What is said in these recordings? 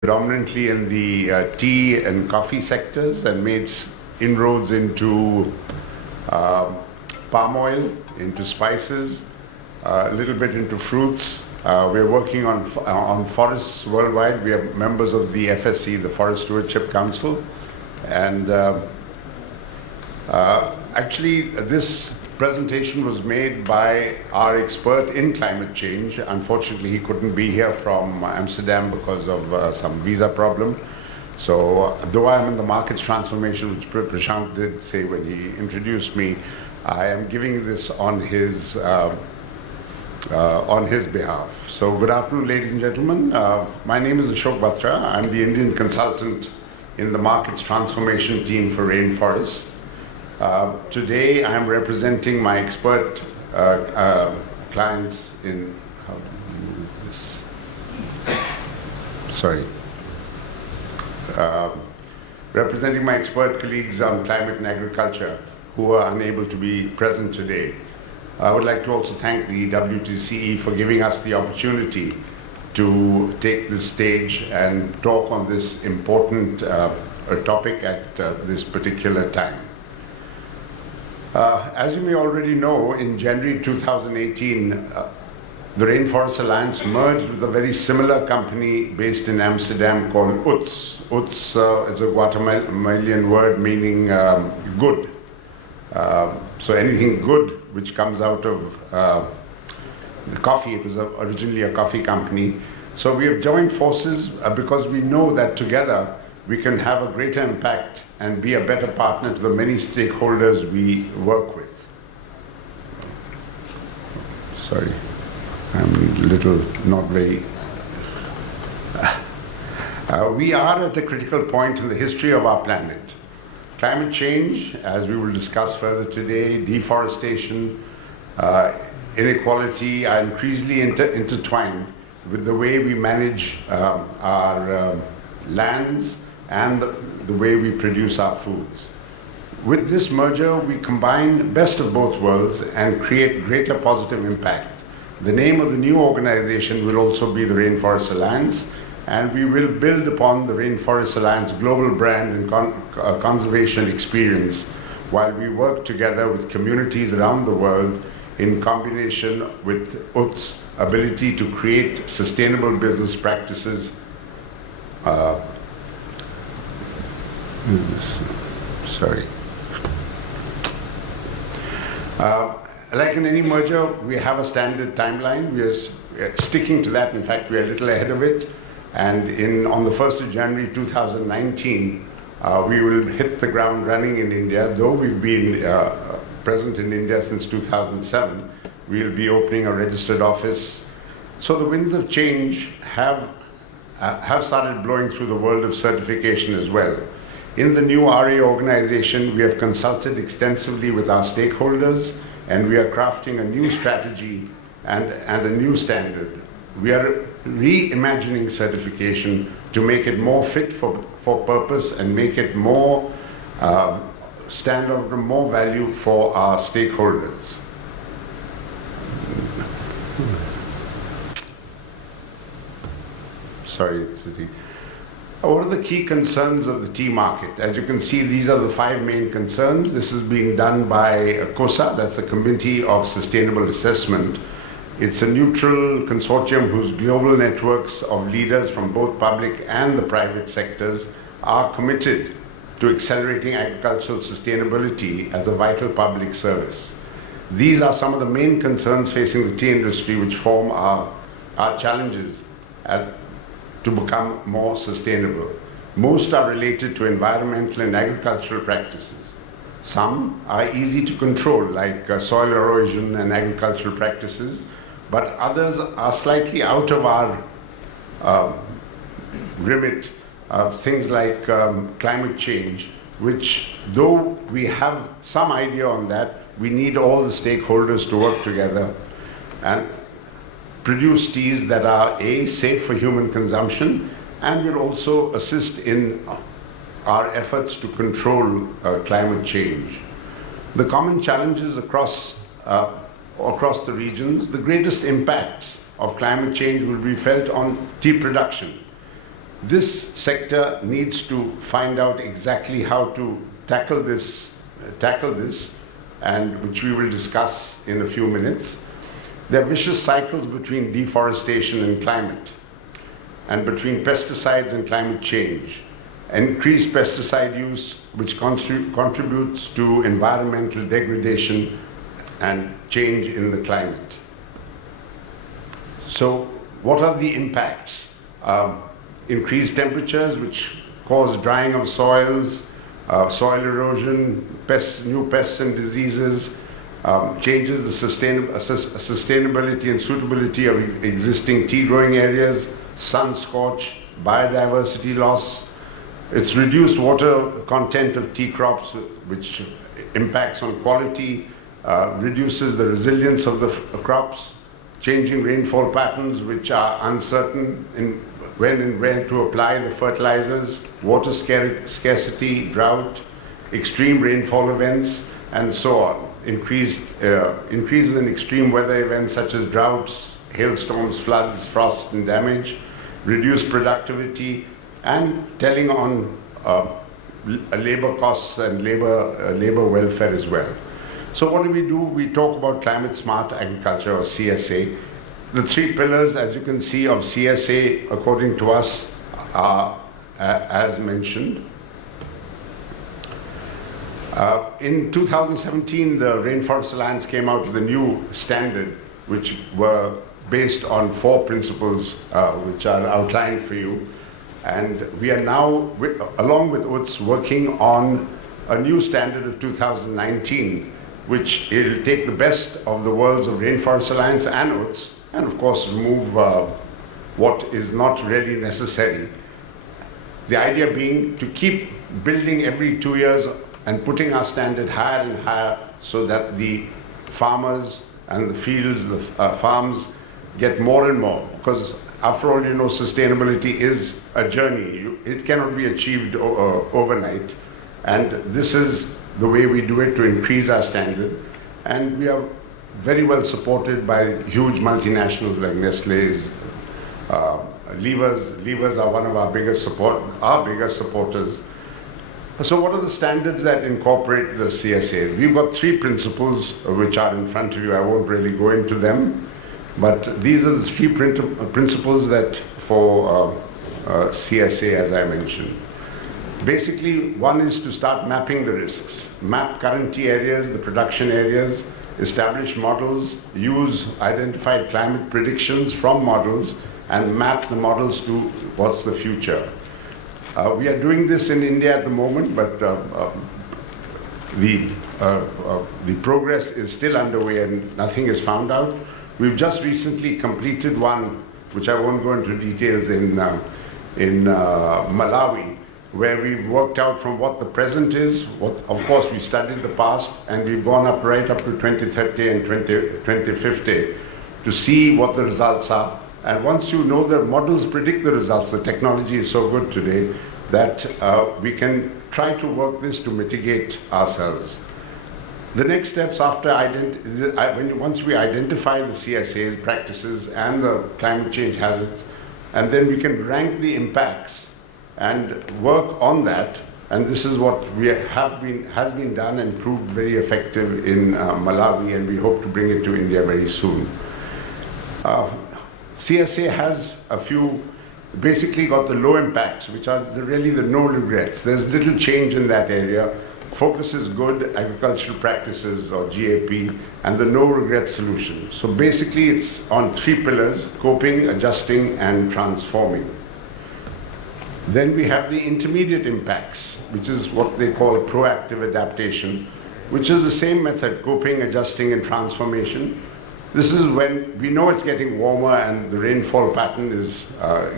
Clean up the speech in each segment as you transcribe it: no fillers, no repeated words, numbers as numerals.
predominantly in the tea and coffee sectors and made inroads into palm oil, into spices, a little bit into fruits. We're working on forests worldwide. We are members of the FSC, the Forest Stewardship Council. And actually, this presentation was made by our expert in climate change. Unfortunately, he couldn't be here from Amsterdam because of some visa problem. So, though I'm in the markets transformation, which Prashant did say when he introduced me, I am giving this on his behalf. So, good afternoon, ladies and gentlemen. My name is Ashok Batra. I'm the Indian consultant in the markets transformation team for Rainforest. Today, I'm representing my expert clients in, how do you move this? Sorry. Representing my expert colleagues on climate and agriculture who are unable to be present today. I would like to also thank the WTCE for giving us the opportunity to take this stage and talk on this important topic at this particular time. As you may already know, in January 2018, the Rainforest Alliance merged with a very similar company based in Amsterdam called UTS. UTS is a Guatemalan word meaning good. So anything good which comes out of the coffee, it was originally a coffee company. So we have joined forces because we know that together we can have a greater impact and be a better partner to the many stakeholders we work with. Sorry, I'm a little not very... we are at a critical point in the history of our planet. Climate change, as we will discuss further today, deforestation, inequality are increasingly intertwined with the way we manage our lands and the way we produce our foods. With this merger, we combine best of both worlds and create greater positive impact. The name of the new organization will also be the Rainforest Alliance, and we will build upon the Rainforest Alliance global brand and conservation experience while we work together with communities around the world in combination with UT's ability to create sustainable business practices. Sorry. Like in any merger, we have a standard timeline. We are sticking to that. In fact, we are a little ahead of it. And on the 1st of January 2019, we will hit the ground running in India. Though we've been present in India since 2007, we'll be opening a registered office. So the winds of change have started blowing through the world of certification as well. In the new RA organization, we have consulted extensively with our stakeholders, and we are crafting a new strategy and a new standard. We are reimagining certification to make it more fit for purpose and make it more stand out more value for our stakeholders. Sorry, what are the key concerns of the tea market? As you can see, these are the 5 main concerns. This is being done by COSA, that's the Committee of Sustainable Assessment. It's a neutral consortium whose global networks of leaders from both public and the private sectors are committed to accelerating agricultural sustainability as a vital public service. These are some of the main concerns facing the tea industry, which form our challenges to become more sustainable. Most are related to environmental and agricultural practices. Some are easy to control, like soil erosion and agricultural practices, but others are slightly out of our remit. Things like climate change, which though we have some idea on that, we need all the stakeholders to work together and produce teas that are A, safe for human consumption, and will also assist in our efforts to control climate change. The common challenges across the regions, the greatest impacts of climate change will be felt on tea production. This sector needs to find out exactly how to tackle this, and which we will discuss in a few minutes. There are vicious cycles between deforestation and climate, and between pesticides and climate change. Increased pesticide use, which contributes to environmental degradation and change in the climate. So what are the impacts? Increased temperatures, which cause drying of soils, soil erosion, new pests and diseases, changes the sustainability and suitability of existing tea growing areas, sun scorch, biodiversity loss. It's reduced water content of tea crops, which impacts on quality, reduces the resilience of the crops, changing rainfall patterns which are uncertain in when and where to apply the fertilizers, water scarcity, drought, extreme rainfall events, and so on. Increases in extreme weather events such as droughts, hailstorms, floods, frost, and damage, reduced productivity, and telling on labor costs and labor welfare as well. So what do? We talk about climate smart agriculture, or CSA. The three pillars, as you can see, of CSA, according to us, are as mentioned. In 2017, the Rainforest Alliance came out with a new standard, which were based on 4 principles, which are outlined for you. And we are now, along with UTS, working on a new standard of 2019, which will take the best of the worlds of Rainforest Alliance and UTS, and of course remove what is not really necessary. The idea being to keep building every 2 years and putting our standard higher and higher, so that the farmers and the fields, the farms, get more and more. Because after all, you know, sustainability is a journey. It cannot be achieved overnight. And this is the way we do it, to increase our standard. And we are very well supported by huge multinationals like Nestle's. Levers are one of our biggest supporters. So what are the standards that incorporate the CSA? We've got 3 principles which are in front of you. I won't really go into them, but these are the 3 principles that for CSA, as I mentioned. Basically, one is to start mapping the risks, map current tea areas, the production areas, establish models, use identified climate predictions from models, and map the models to what's the future. We are doing this in India at the moment, but the progress is still underway and nothing is found out. We've just recently completed one, which I won't go into details, in Malawi, where we've worked out from what the present is. Of course, we studied the past, and we've gone up right up to 2030 and 2050 to see what the results are. And once you know the models predict the results, the technology is so good today that we can try to work this to mitigate ourselves. The next steps after once we identify the CSA's practices and the climate change hazards, and then we can rank the impacts and work on that. And this is what has been done and proved very effective in Malawi, and we hope to bring it to India very soon. CSA has a few, basically got the low impacts, which are really the no regrets. There's little change in that area. Focus is good, agricultural practices, or GAP, and the no regret solution. So basically it's on 3 pillars: coping, adjusting, and transforming. Then we have the intermediate impacts, which is what they call proactive adaptation, which is the same method: coping, adjusting, and transformation. This is when we know it's getting warmer and the rainfall pattern is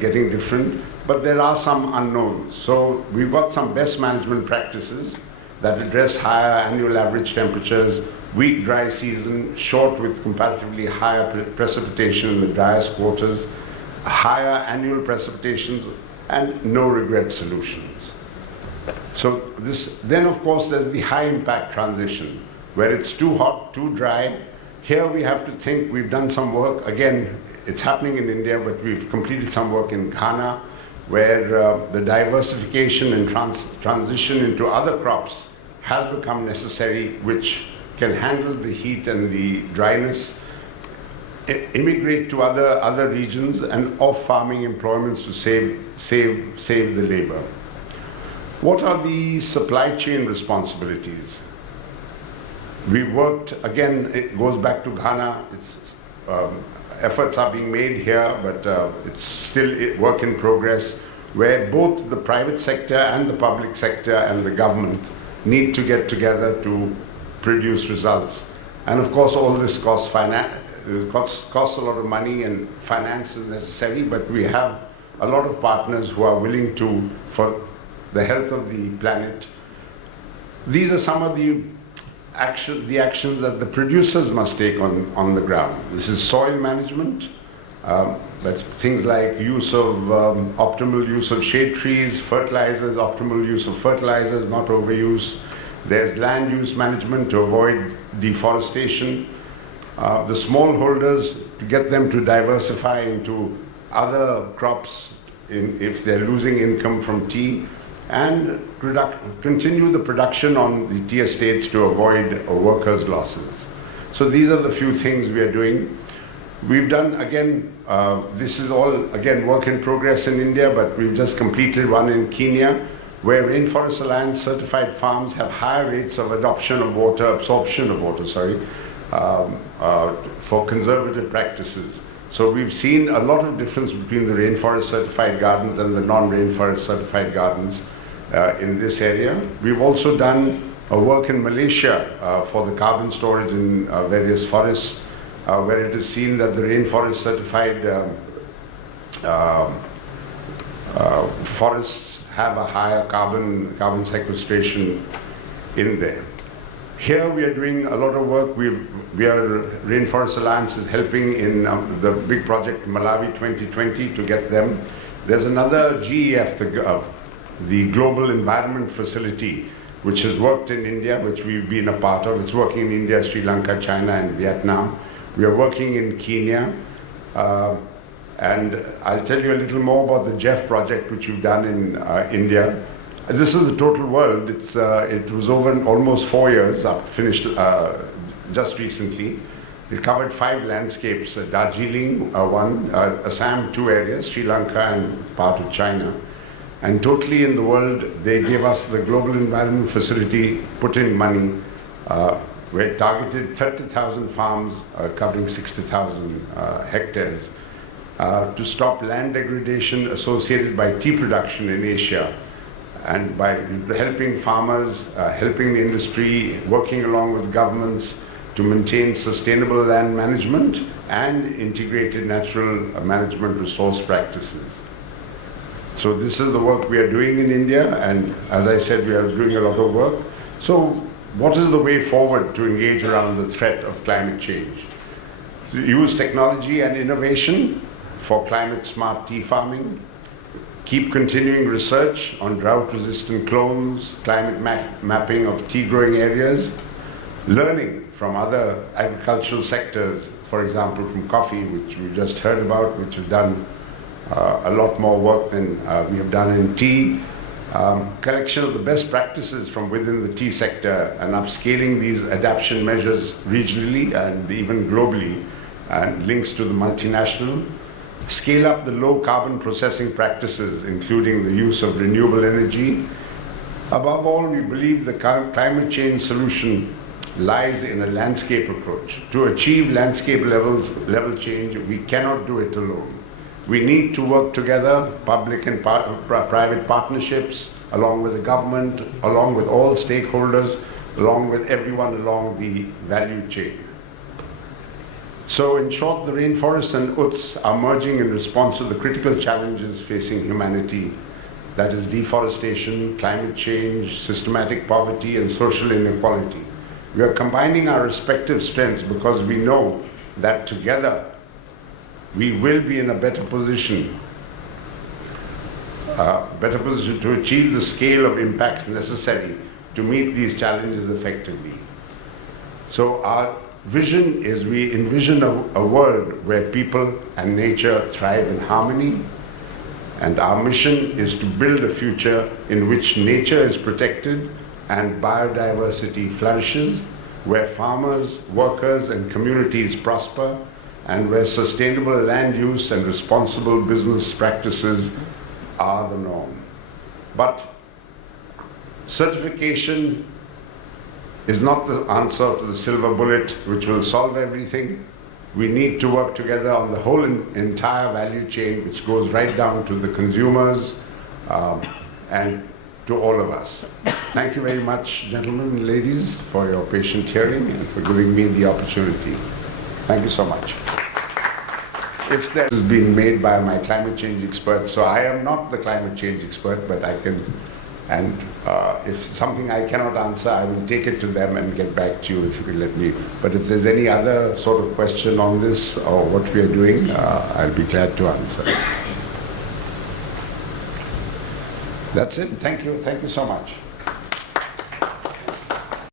getting different, but there are some unknowns. So we've got some best management practices that address higher annual average temperatures, weak dry season, short with comparatively higher precipitation in the driest quarters, higher annual precipitations, and no regret solutions. So then of course there's the high impact transition, where it's too hot, too dry. Here we have to think. We've done some work. Again, it's happening in India, but we've completed some work in Ghana, where the diversification and transition into other crops has become necessary, which can handle the heat and the dryness, immigrate to other regions and off-farming employments to save the labor. What are the supply chain responsibilities? We worked, again, it goes back to Ghana. Efforts are being made here, but it's still a work in progress, where both the private sector and the public sector and the government need to get together to produce results. And of course, all this costs a lot of money, and finance is necessary, but we have a lot of partners who are willing to, for the health of the planet. These are some of the actions that the producers must take on the ground. This is soil management. That's things like use of optimal use of shade trees, fertilizers, optimal use of fertilizers, not overuse. There's land use management to avoid deforestation. The smallholders, to get them to diversify into other crops if they're losing income from tea, and continue the production on the tea estates to avoid workers' losses. So these are the few things we are doing. We've done, again, this is all, again, work in progress in India, but we've just completed one in Kenya, where Rainforest Alliance certified farms have higher rates of absorption of water, for conservative practices. So we've seen a lot of difference between the rainforest certified gardens and the non-rainforest certified gardens in this area. We've also done work in Malaysia for the carbon storage in various forests, where it is seen that the rainforest certified forests have a higher carbon sequestration in there. Here we are doing a lot of work. Rainforest Alliance is helping in the big project Malawi 2020 to get them. There's another GEF, the Global Environment Facility, which has worked in India, which we've been a part of. It's working in India, Sri Lanka, China, and Vietnam. We are working in Kenya. And I'll tell you a little more about the GEF project, which we've done in India. This is the total world. It was over almost 4 years, finished just recently. It covered 5 landscapes, Darjeeling, one, Assam, 2 areas, Sri Lanka and part of China. And totally in the world, they gave us the Global Environment Facility, put in money. We targeted 30,000 farms covering 60,000 hectares to stop land degradation associated by tea production in Asia. And by helping farmers, helping the industry, working along with governments to maintain sustainable land management and integrated natural management resource practices. So this is the work we are doing in India, and as I said, we are doing a lot of work. So what is the way forward to engage around the threat of climate change? To use technology and innovation for climate-smart tea farming, keep continuing research on drought-resistant clones, climate mapping of tea-growing areas, learning from other agricultural sectors, for example, from coffee, which we just heard about, which have done a lot more work than we have done in tea, collection of the best practices from within the tea sector and upscaling these adaptation measures regionally and even globally, and links to the multinational. Scale up the low carbon processing practices, including the use of renewable energy. Above all, we believe the climate change solution lies in a landscape approach. To achieve landscape level change, we cannot do it alone. We need to work together, public and private partnerships, along with the government, along with all stakeholders, along with everyone along the value chain. So in short, the rainforests and UTS are merging in response to the critical challenges facing humanity, that is deforestation, climate change, systematic poverty, and social inequality. We are combining our respective strengths because we know that together we will be in a better position to achieve the scale of impacts necessary to meet these challenges effectively. So our vision is we envision a world where people and nature thrive in harmony, And our mission is to build a future in which nature is protected and biodiversity flourishes, where farmers, workers, and communities prosper, and where sustainable land use and responsible business practices are the norm. But certification is not the answer to the silver bullet which will solve everything. We need to work together on the whole entire value chain, which goes right down to the consumers and to all of us. Thank you very much, gentlemen and ladies, for your patient hearing and for giving me the opportunity. Thank you so much. If that is being made by my climate change expert, so I am not the climate change expert, but I can, and if something I cannot answer, I will take it to them and get back to you if you can let me. But if there's any other sort of question on this or what we are doing, I'll be glad to answer. That's it. Thank you so much.